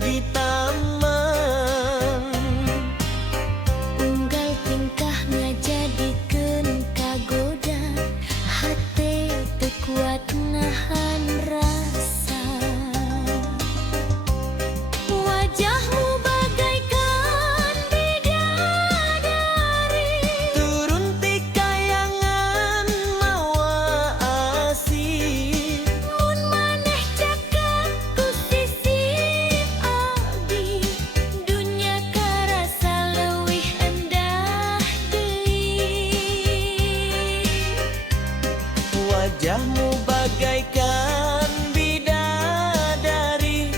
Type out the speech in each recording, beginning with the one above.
di taman. Unggal tingkah ngajadikeun kagoda, hate teu kuat nahan rasa. Wajahmu bagaikan bidadari, Turun ti kayangan mawa asih. mun maneh cakap ku sisi abdi, dunya karasa leuwih endah deui. Wajahmu bagaikan bidadari,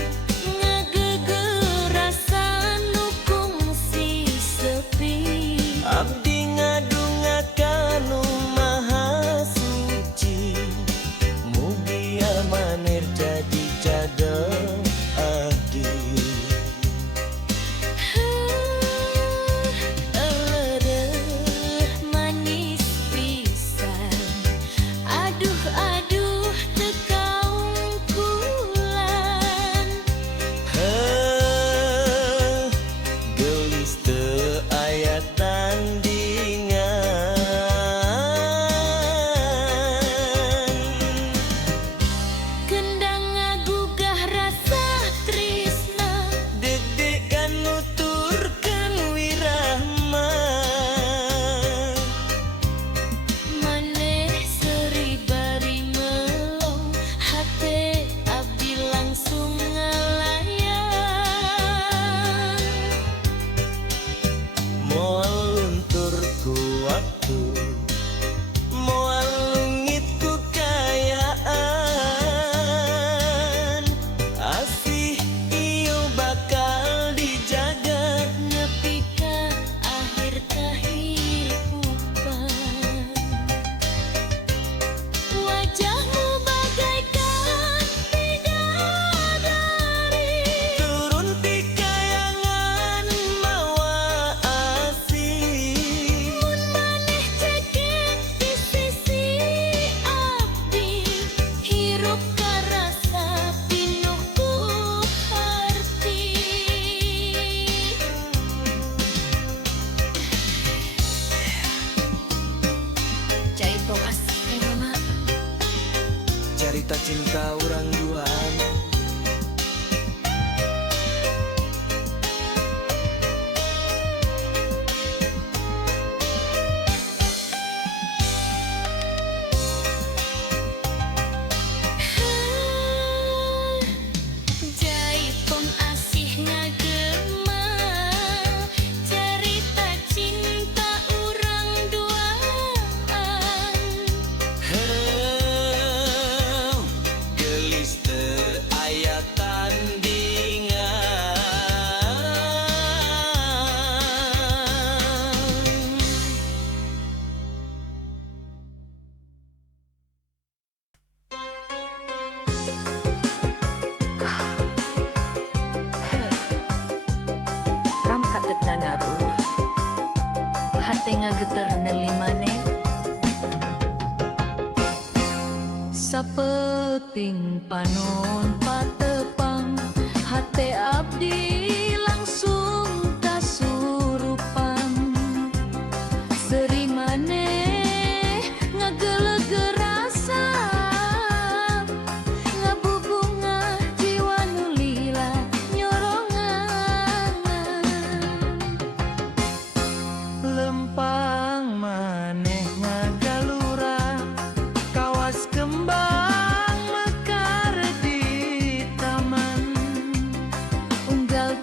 Ngageugeur rasa nu kungsi sepi. abdi ngadungakan nu maha suci. Mugi amanir jadi cadel abdi. Elereuh manis pisan, aduh aduh teu kaungkulan. Gelis teu aya tandingan. Kendang ngagugah rasa trisna, Deg-degan nuturkeun wirahma. maneh seuri bari melong, hate abdi langsung ngalayang. Moal luntur ku waktu, moal lungit ku kayaan. Asih ieu bakal dijaga. Nepi ka akhir kahirupan. Wajahmu bagaikan bidadari, Turun ti kayangan mawa asih. mun maneh cekek di sisi abdi, hirup karasa pinuh ku harti. Jaitong asih mama, Carita cinta urang duaan. jaitong asih ngagema, cerita cinta urang duaan. Gelis teu aya tandingan. Ram katetna ngaruh, hate ngageter neuli maneh. Sapeting panon patepang, hate abdi langsung kasurupan. Seri maneh ngageuleugeur rasa, ngabubungah jiwa nu lila nyorongan. Lempang maneh ngagalura, kawas kembang mekar di taman. Unggal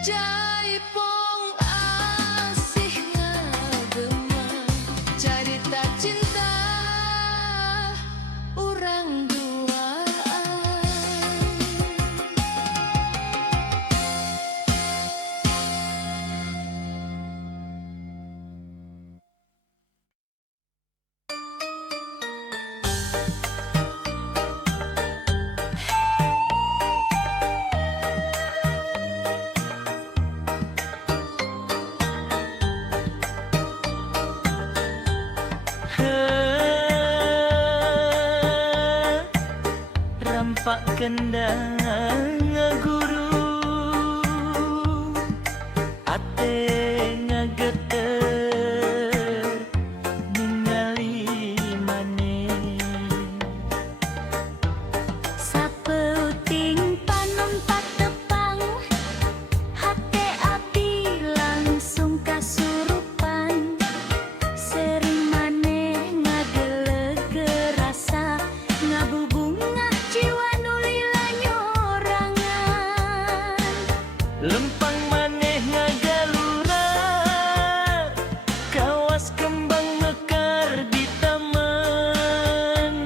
Jaipong asih ngagema cerita cinta urang duaan. Rampak kendang ngaguru ate ngageter ningali maneh Sapeuting panon patepang hate abdi langsung kasurupan sering maneh ngageleg rasa ngabubungah jiwa nulila nyorangan lempang maneh ngagalura kawas kembang mekar di taman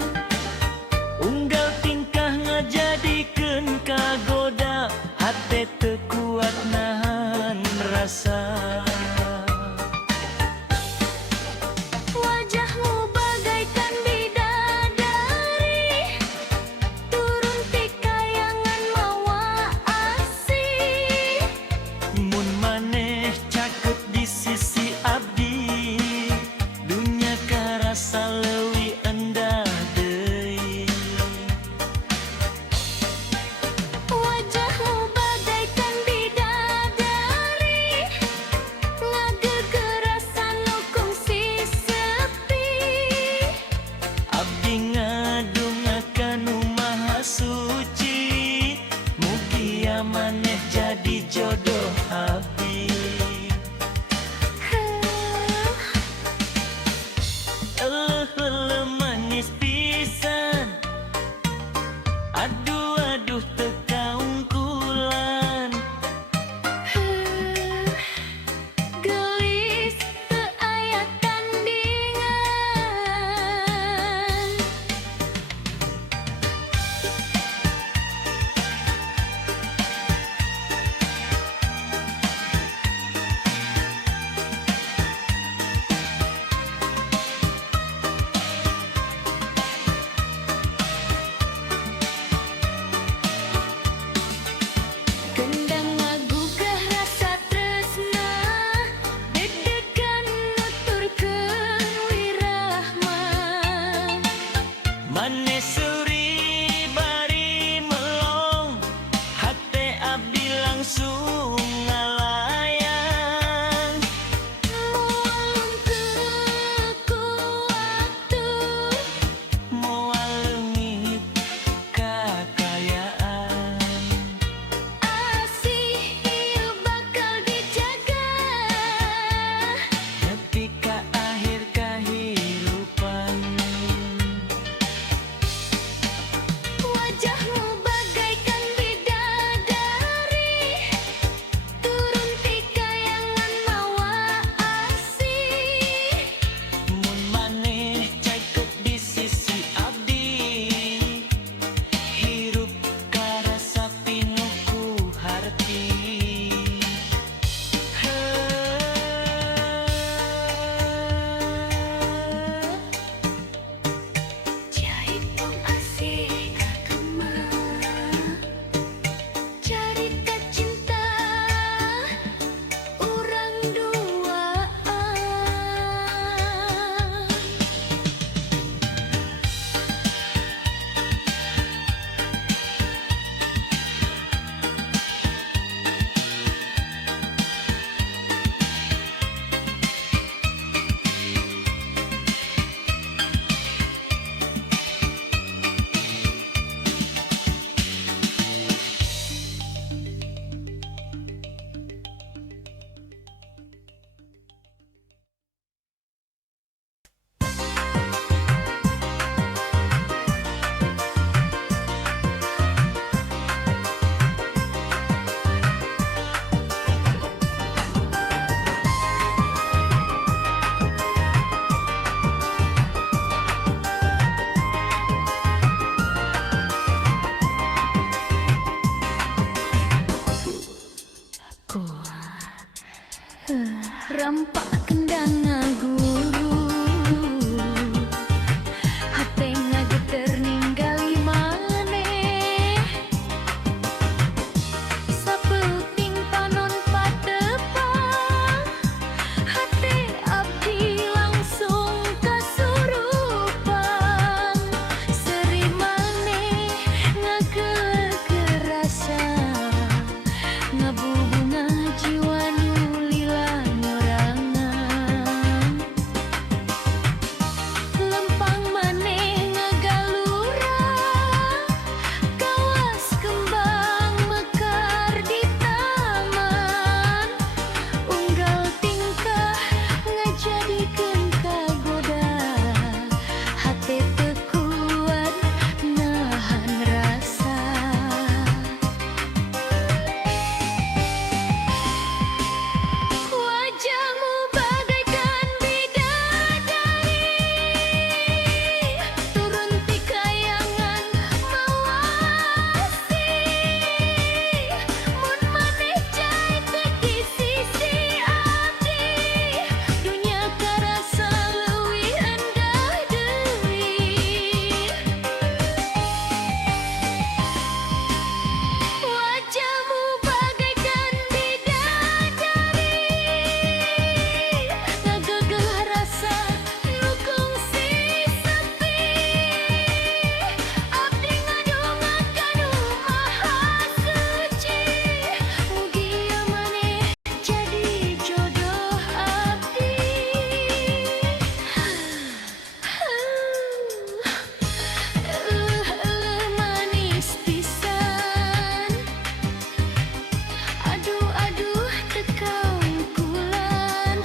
unggal tingkah ngajadikeun kagoda hate teu kuat nahan rasa. wajahmu bagaikan bidadari turun ti kayangan mawa asih Mun maneh caket di sisi abdi dunya karasa leuwih endah deui. wajahmu bagaikan bidadari Rampak kendang ngaguru, hate ngageter ninggali maneh. Sapeuting panon patepang, hate abdi langsung kasurupan. Seri maneh ngageuleuh rasa, ngabubunga jiwa nu lila nyorangan. Lempang maneh ngagalura, kawas kembang mekar di taman. Unggal tingkah ngajadikeun kagoda, hate teu kuat nahan rasa. Wajahmu bagaikan bidadari, turun ti kayangan mawasi. Mun maneh cai teh di sisi abdi, dunya karasa leuwih endah deui. Wajahmu bagaikan bidadari, ngagegeh rasa nu kungsi sepi. Abdi ngadonga ka Nu Maha Suci, mugi ieu maneh jadi jodoh abdi. Manis pisan, aduh aduh teu kaungkulan.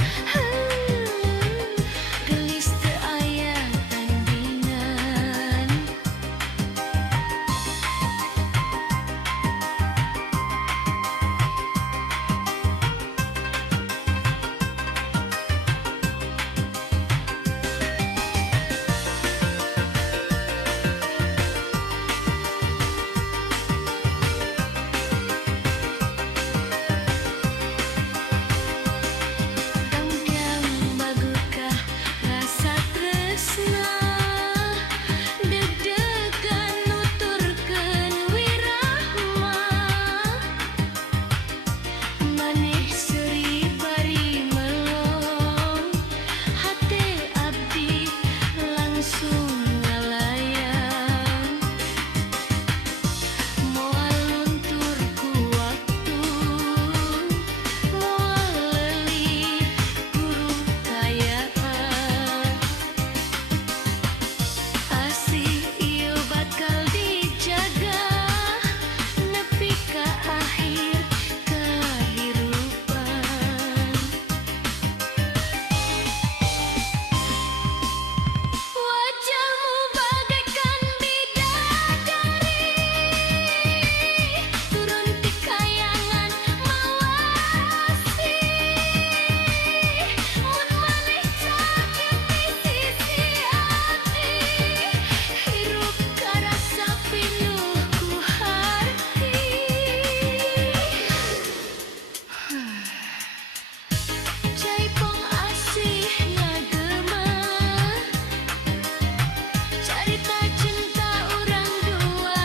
Gelis teu aya tandingan. Dangdang bagukah rasa tresna, deg-degan nuturkeun wirahma. Maneh seuri bari melong, hate abdi langsung ngalayang. Moal luntur ku waktu, moal leuli guru kayaan. Asih ieu bakal dijaga nepi ka akhir kahirupan. Wajahmu bagaikan bidadari, turun ti kayangan mawasi. Mun maneh sakit di sisi abdi, hirup karasa pinuh ku harti. Jaipong asih ngagema, carita cinta urang duaan.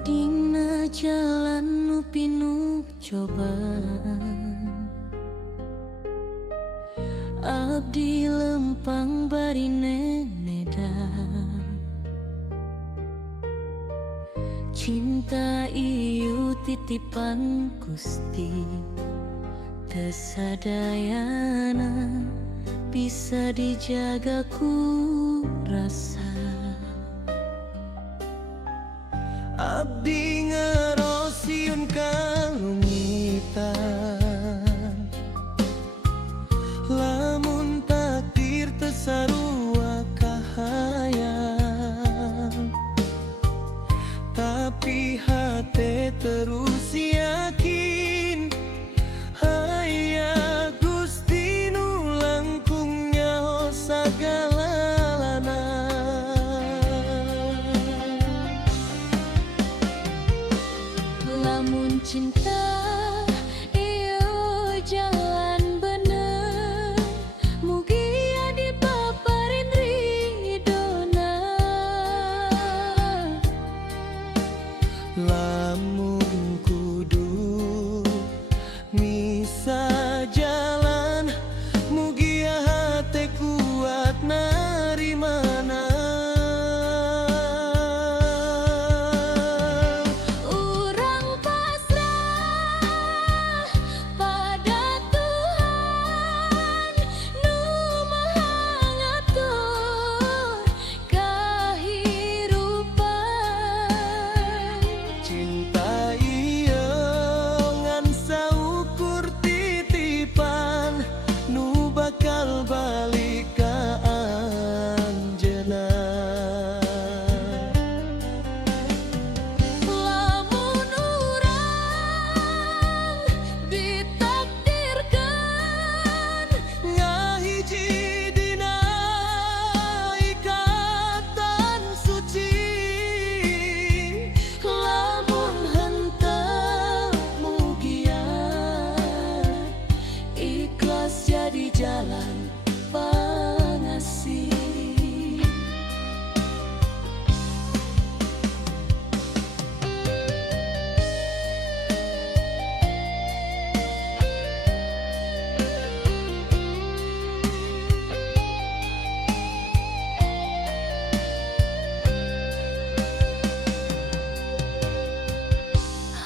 Dina jalan nu pinuh cobaan, abdi lempang bari nenedan. Cinta ieu titipan Gusti, teu sadayana bisa dijaga ku rasa. Abdi ngerosiun kalungitan, lamun takdir tesarua kahayang, tapi hati terus yakin aya Gusti nu langkung nyaho sagalana. Lamun cinta iyo jalan bener, mugia dipaparin ridona. Lamun kudu misa jalan, mugia hati kuat narimana. Urang pasrah pada Tuhan nu Maha ngatur kahirupan. Cinta ieu ngan saukur titipan nu bakal balik ka anjeunna. Lamun urang ditakdirkan Ngahiji dina ikatan suci, lamun henteu mugia ikhlas jadi jalan pangasih.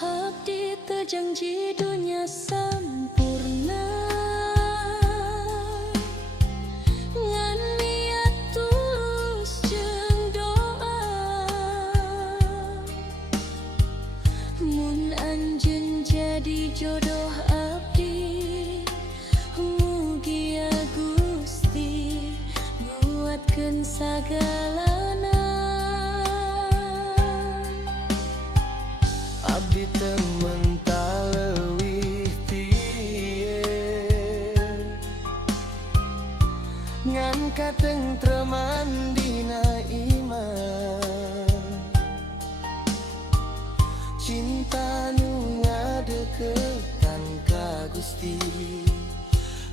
Abdi teu janji dunia sampurna, ngan niat tulus jeung doa. Mun anjeun jadi jodoh abdi, mugia Gusti nguatkeun sagalana. abdi teu mental leuwih ti ieu, ngan katentreman dina iman. Cinta nu ngadeukeutkan ka Gusti,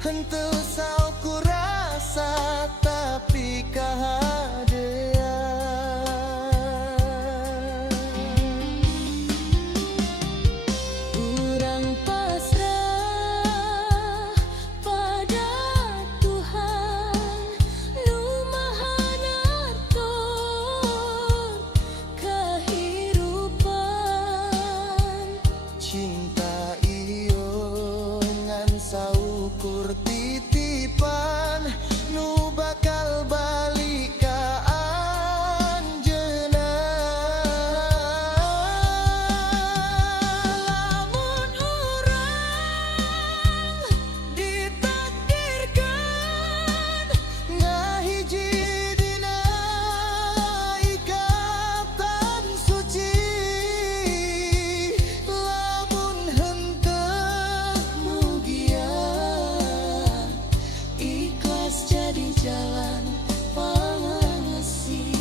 henteu saukur rasa tapi kahadean. Urang pasrah pada Tuhan nu Maha ngatur kahirupan. Cinta iyo ngan saukur titipan nu bakal balik ka anjeunna. Lamun urang ditakdirkan ngahiji dina ikatan suci, lamun henteu mugia Ikhlas jadi jalan pangasih.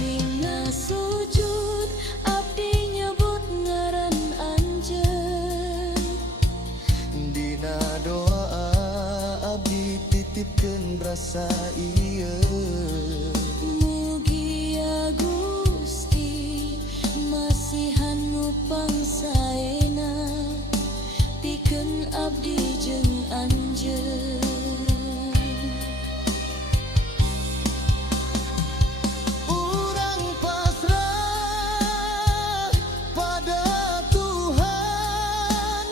Dina sujud abdi nyebut ngaran anjeun, dina doa abdi titipkeun rasa ieu. mugia Gusti masihan ngupang saena, pikeun abdi jeung anjeun. Urang pasrah pada Tuhan,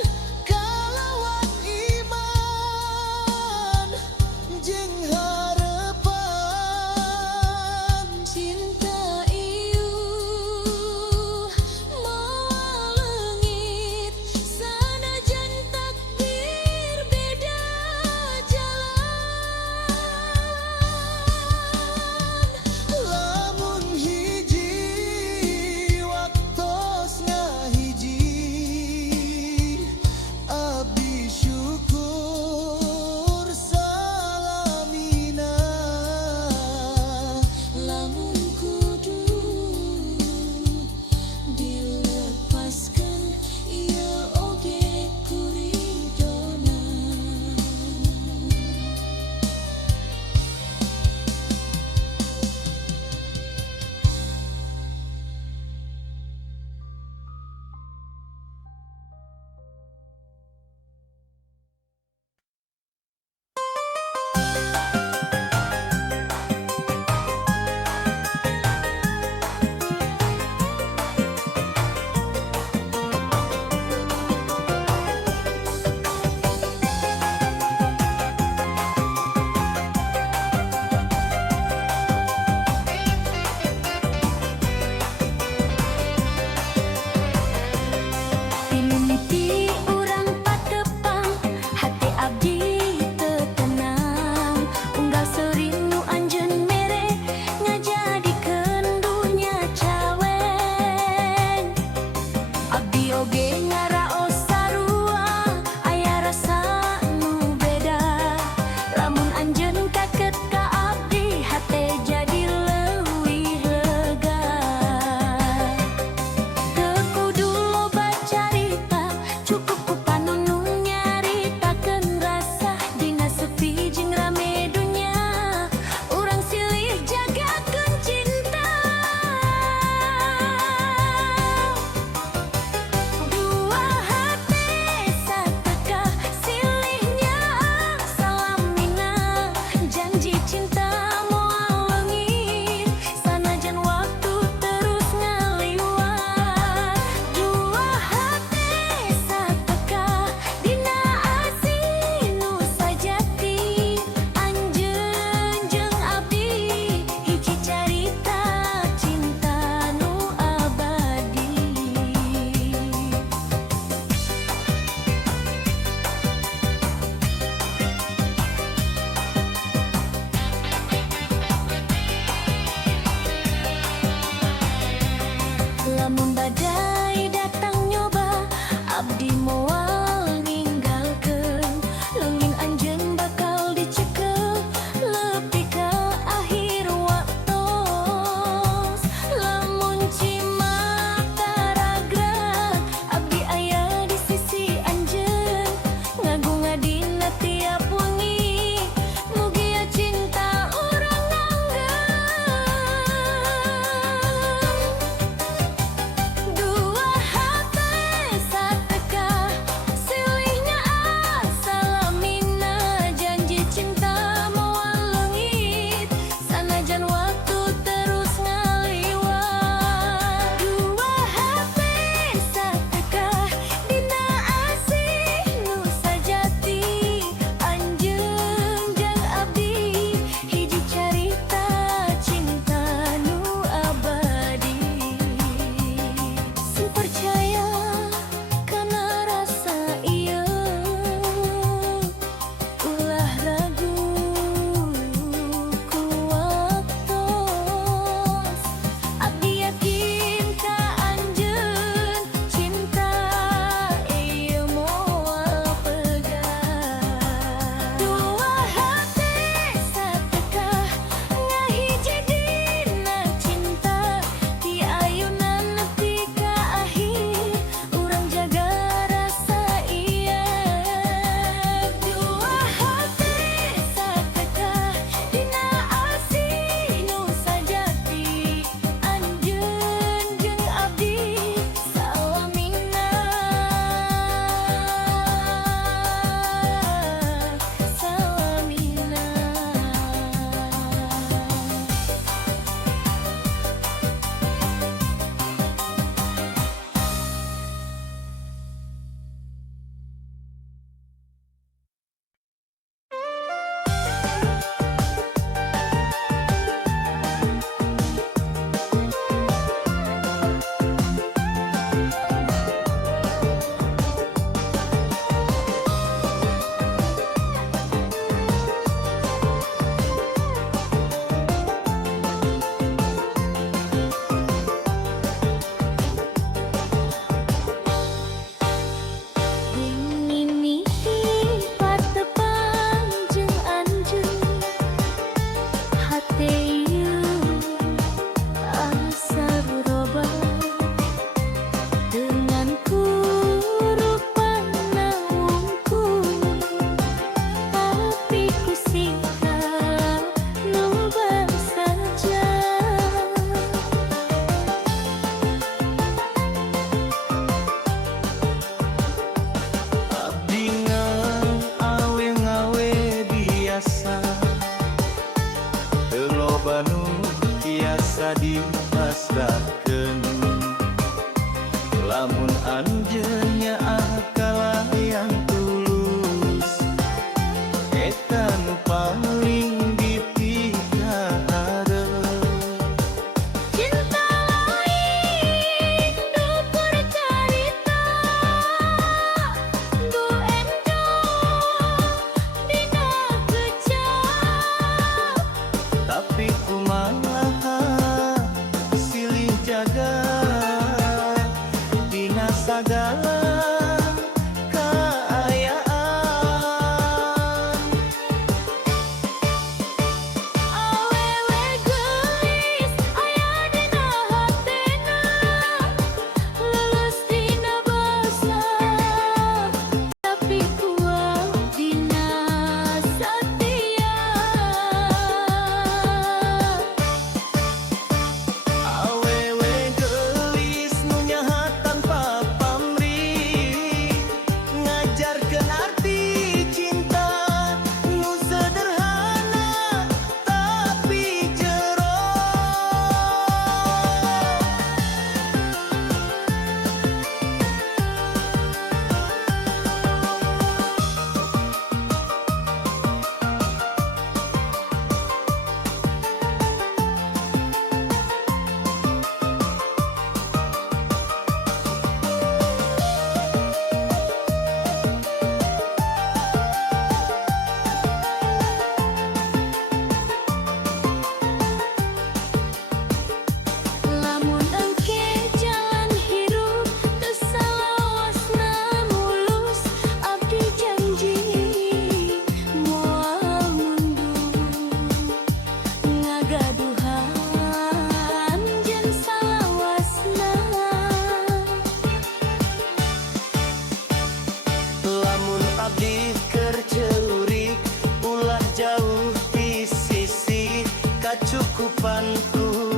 ku pantun